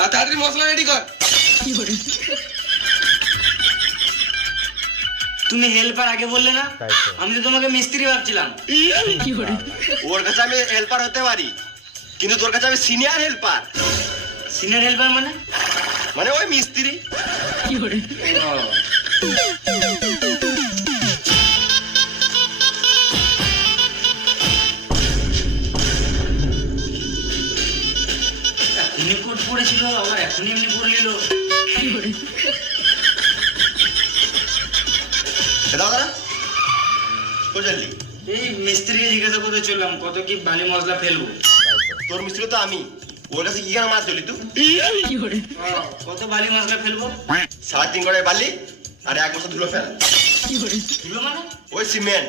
তাড়াতাড়ি মশলা রেডি কর। তুমি হেল্পার আগে বললে না? তাই তো। আমি তো তোমাকে মিস্ত্রি ভাবছিলাম। ওর কাছে আমি হেল্পার হতে পারি, কিন্তু তোর কাছে আমি সিনিয়র হেল্পার, সিনিয়র হেল্পার মানে? মানে ওই মিস্ত্রি। এখনই কোট পড়েছিল, আবার এখনই এমনি পড়ে নিল। দাদা কোথায় চললি? এই মিস্ত্রিকে জিজ্ঞাসা করতে চললাম কত কি বালি মশলা ফেলবো। তোর মিস্ত্রি তো আমি, ওর কাছে কি কেন মাছ চলি তুই? কত বালি মশলা ফেলবো? 3.5 করে বালি আর 1 বছর ধুলো ফেল। ধুলো মানে? ওই সিমেন্ট।